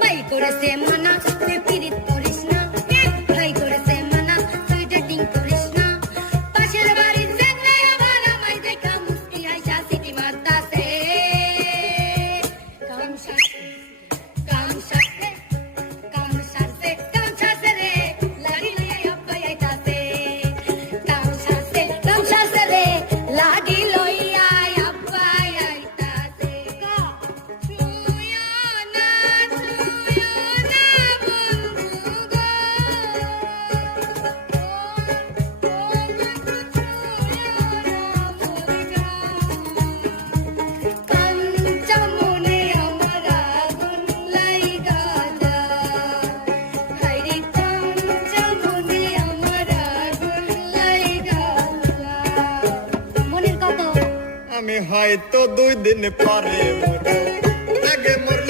ভাই করেছে মানা তুই পিরিত করিস না, ভাই করেছে মানা তুই ডেটিং করিস না। পাশের বাড়ির ছেলে আবার আমায় দেখা মুস্কি হাইসা সিটি মারতাছে। কাম সারছে কাম সারছে কাম সারছে কাম সারছে রে লাগি লইয়া আব্বাই আইতাছে। কাম সারছে রে লাগি লইয়া আব্বাই আইতাছে। ছুঁয়ো না বন্ধু গো, কাঞ্চা মনে আমার আগুন লাইগা যায়। হায়রে কাঞ্চা মনে আমার আগুন লাইগা যায়। মনের কত আমি হয়তো 2 দিন পরে মরবো, আগে মরলে